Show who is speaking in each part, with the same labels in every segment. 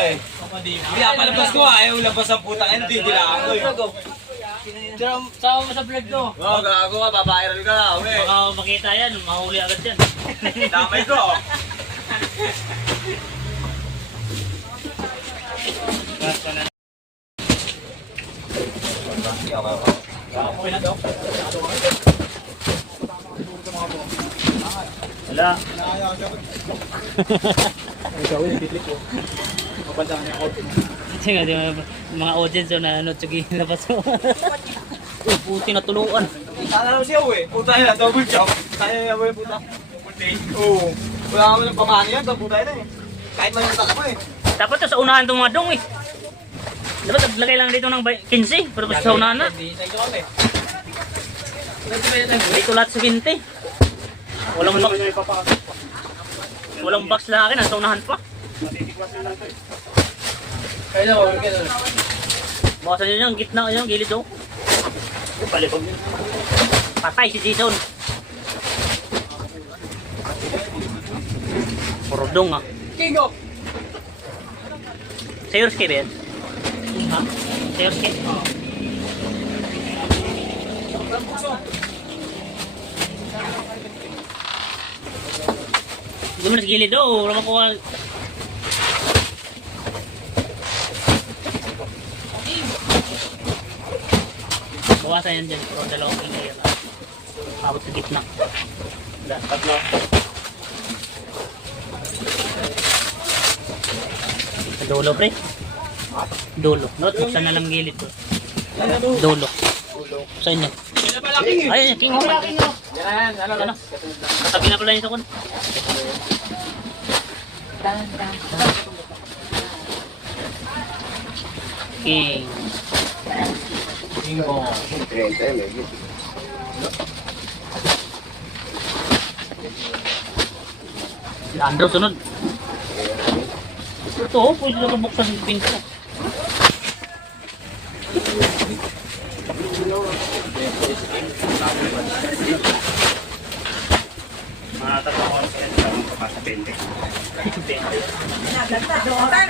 Speaker 1: Eh. Kaya palabas ko ah, ayaw labas ang putang hindi, kailangan ko eh.
Speaker 2: Sama mo sa vlog to.
Speaker 1: Oo, gago ka, babiral ka na, uli.
Speaker 2: Baka makita yan, mahuli agad yan.
Speaker 1: Damay ko.
Speaker 2: Wala. Kasi nga, di ba, mga audience yun na ano, tsugi labas mo. Uy, puti na tuluan.
Speaker 1: Naman siya eh. Puta na, double chop. Kaya na yung puta. Oo. Wala kami ng pamana yan, double tayo na eh. Kahit man yung takbo eh.
Speaker 2: Dapat to sa unahan itong mga dong eh. Dapat naglagay lang dito ng bay- 15, pero basta sa unahan na.
Speaker 1: Dito
Speaker 2: lahat sa 20. Walang box. Walang box lang akin, nasa unahan pa.
Speaker 1: Kaya na, wala ka na.
Speaker 2: Bawasan nyo yung gitna yung gilid oh. Palibog. Patay si Jason. Puro dong ah.
Speaker 1: Kingo!
Speaker 2: Sayor's Cave yan? Ha? Sayor's Cave? Hindi mo na sa gilid oh. Wala Bawasan yan dyan. Pero dalawang layer. Abot sa gitna. Tatlo. Sa dulo pre. Dulo. Not buksan na lang gilid ko. Dulo. Sa inyo. Ay, king ho.
Speaker 1: Yan, ano,
Speaker 2: Ano? Katabi na pala nito ko. King.
Speaker 1: Cinco.
Speaker 2: 30, eh, medyo. Si Andrew sunod. Ito, oh, pwede na nabuksan yung pinto.
Speaker 3: Mga tatlong oras yan, kapag sa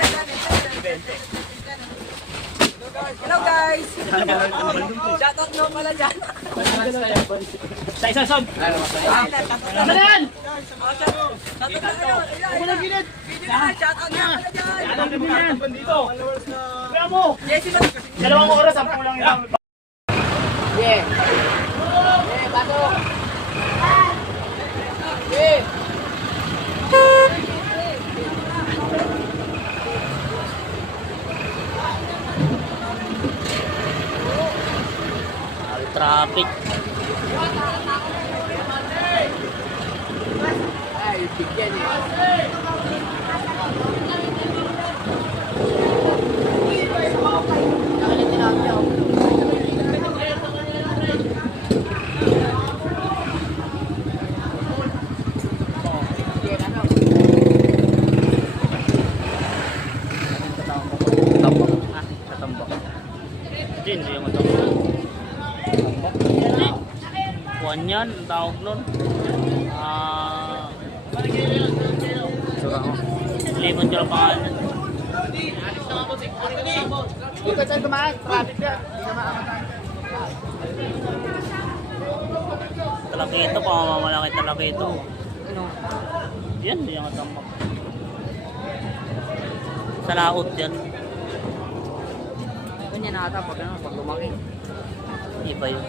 Speaker 4: Shoutout mo pala dyan.
Speaker 2: Sa isa sod.
Speaker 4: Ano yan? Shoutout na ginit. Shoutout nga pala dyan.
Speaker 2: Dito. Kaya mo.
Speaker 4: Jesse,
Speaker 2: Dalawang oras ang pulang yan. Al traffic. Tambak. Ah, sa tambak. Hindi, hindi yung tambak. Tambak? Hindi. Kuwan yan, ang tawag nun. Ah... Sura ko. Lemon ko lang pangalan.
Speaker 4: Dito saan tumaan? Traffic yan.
Speaker 2: Talaki ito, pamamalaki talaki ito. Ano? Yan, yung tambak. Sa laot yan.
Speaker 4: Kunya na ata pag ano, pag lumaki.
Speaker 2: Iba yun.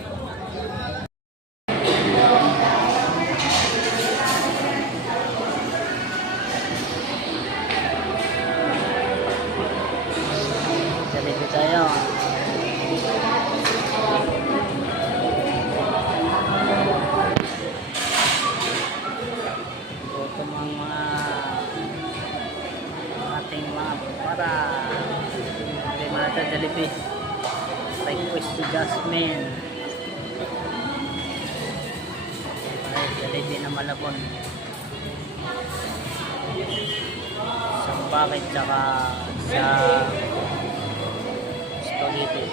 Speaker 2: Ating mga para kay Mata Jollibee request to Jasmine. Ay Jollibee na malabon. Sa bakit tsaka sa spaghetti.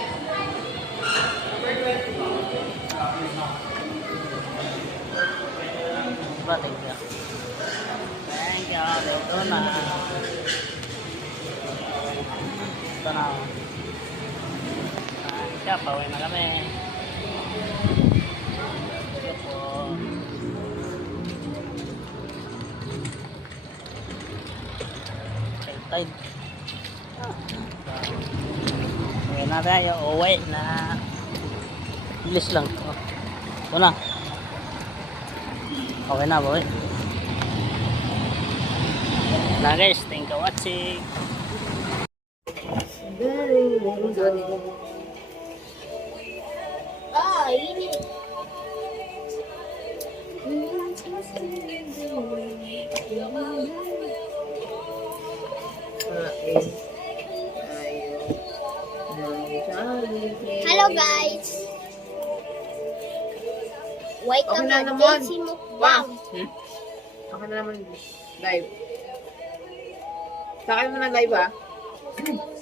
Speaker 2: Ba thank you thank you ito na Ito na. Ah, siya, pauwi na kami. Ito po. Tide. Uwi na tayo. Uwi na. Bilis lang. Oh. Ito na. Okay na, boy. Na guys, thank you watching.
Speaker 5: Ah, ini. Hello guys. Wait
Speaker 4: Okay
Speaker 5: lang
Speaker 4: na
Speaker 5: naman.
Speaker 4: Wow.
Speaker 5: Mukbang.
Speaker 4: Ako na naman live. Sa akin mo na live ah.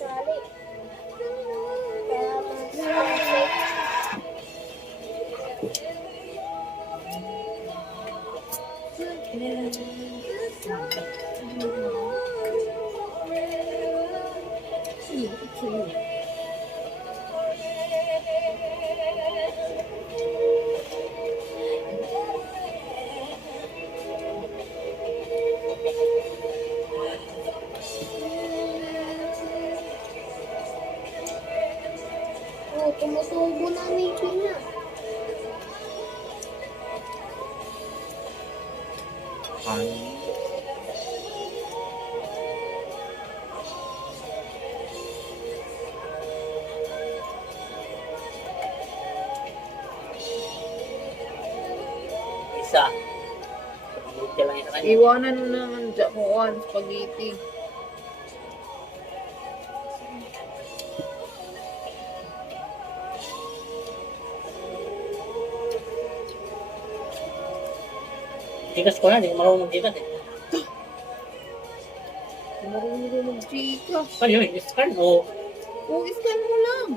Speaker 5: Hindi ako magsatsali. Kaya mas- Oh, tumutubo na ang ngipin niya.
Speaker 2: Isa. Buti lang.
Speaker 4: Iwanan mo naman dyan ko on spaghetti.
Speaker 2: Tikas ko na, hindi ko marunong magtikas eh.
Speaker 4: Marunong mag-chika.
Speaker 2: Ano yun? Scan o?
Speaker 4: Oo, scan mo lang.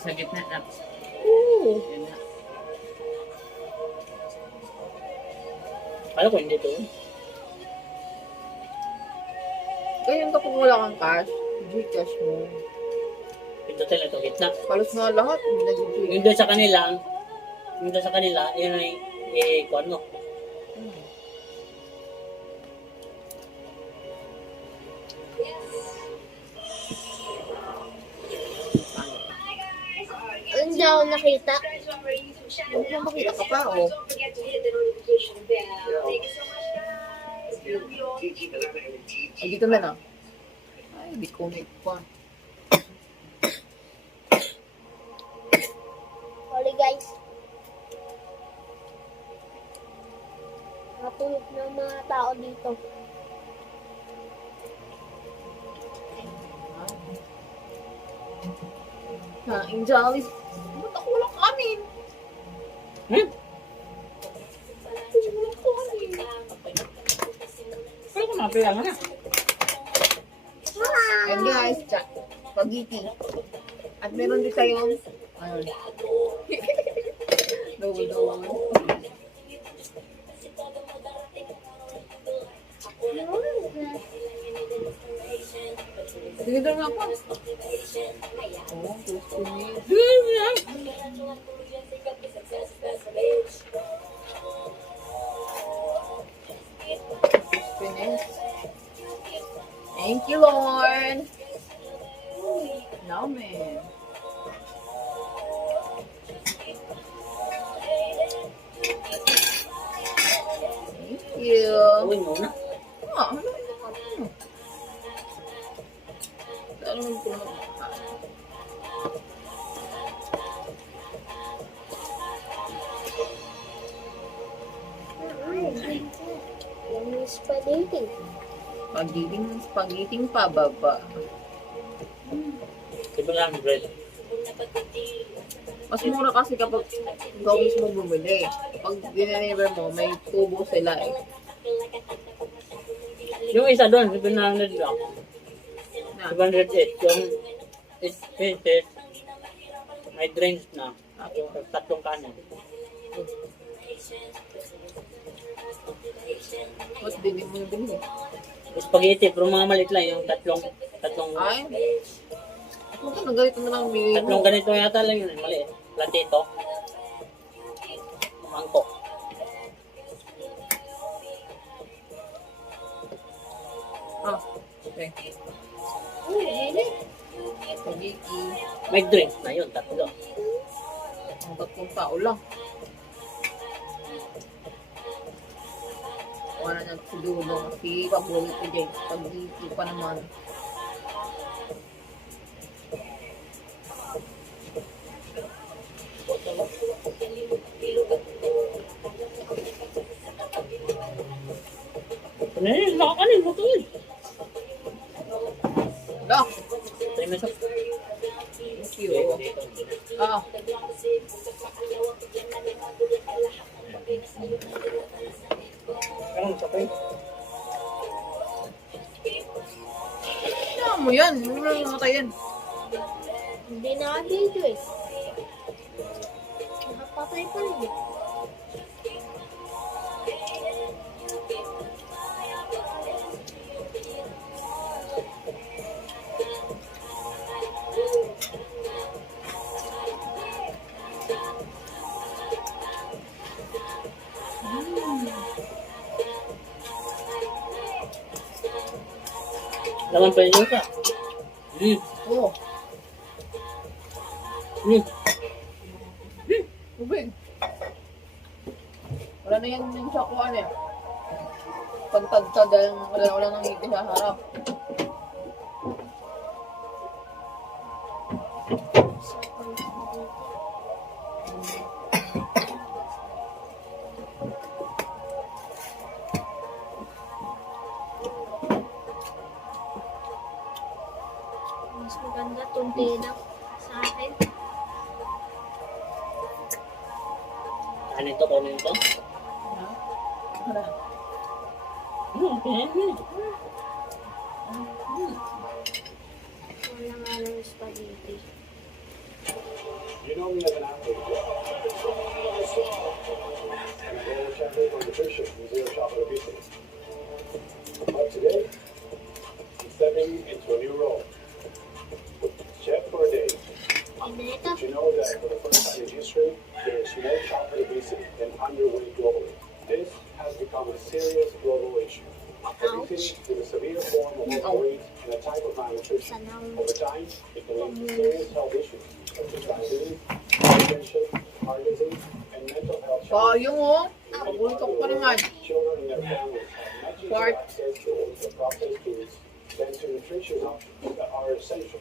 Speaker 2: Sa gitna na.
Speaker 4: Oo.
Speaker 2: Kala ko hindi to.
Speaker 4: Ganyan kapag wala kang cash, Gcash mo.
Speaker 2: Ito talaga to, gitna.
Speaker 4: Halos nga lahat, hindi nag-Gcash.
Speaker 2: Yung doon sa kanila, yung doon sa kanila, yun ay, eh, kung ano.
Speaker 5: Ako nakita.
Speaker 4: Huwag mo makita ka pa, oh. Ay, dito na na. Ay, di connect pa.
Speaker 5: Sorry guys. Natulog na mga tao dito.
Speaker 4: Kain jolly. Ba't ako walang kanin?
Speaker 2: Hmm?
Speaker 4: Walang kanin.
Speaker 2: Pero kung napilangan na.
Speaker 4: And guys, chat. Spaghetti. At meron din tayong, ayun. Double double. Sige doon nga po. Oh, gusto niya. Thank you, Lord. Namin. Thank you. Yung ano? Yung puno?
Speaker 5: Yung spaghetti.
Speaker 4: Spaghetti, spaghetti pababa.
Speaker 2: Diba lang, bread?
Speaker 4: Mas mura kasi kapag ikaw mismo bumili. Pag dineliver mo, may tubo sila eh.
Speaker 2: Yung isa doon, 700 lang.
Speaker 4: Na,
Speaker 2: 708. Yung is pieces, may drinks na. Yung tatlong kanin.
Speaker 4: ba't din mo yung binili?
Speaker 2: Spaghetti, pero mga maliit lang. Yung tatlong, tatlong,
Speaker 4: Ay. Ano ka nagalit mo lang bigay
Speaker 2: tatlong
Speaker 4: mo?
Speaker 2: ganito yata lang yun. Maliit. Platito. Mangkok.
Speaker 4: Ah. Okay.
Speaker 2: May drink na yun, tatlo.
Speaker 4: Ang tatlong tao. Wala na si Dulo. Si paborito ko dyan. Spaghetti pa naman.
Speaker 2: Ano yun? Nakakanin mo ito yun. Try mo siya.
Speaker 4: Thank you. Ah.
Speaker 3: Ano sa kayo?
Speaker 4: Kaya mo yan. Hindi mo lang namatayin.
Speaker 5: Hindi na dito eh. Nakapatay pa rin eh.
Speaker 2: Laman pa yung ka. Hmm.
Speaker 4: Oo.
Speaker 2: Hmm.
Speaker 4: Tubig. Wala na yan yung sakuan eh. Pagtagtad dahil wala, wala nang ngiti sa harap.
Speaker 3: A serious global issue. Obesity is a severe form of overweight and a type of malnutrition. Over time, it can lead to serious health issues such as diabetes, hypertension, heart disease, and mental health challenges.
Speaker 4: Oh. Nakabultok pa naman.
Speaker 3: Children and their families have much easier access to ultra-processed foods than to nutritious options that are essential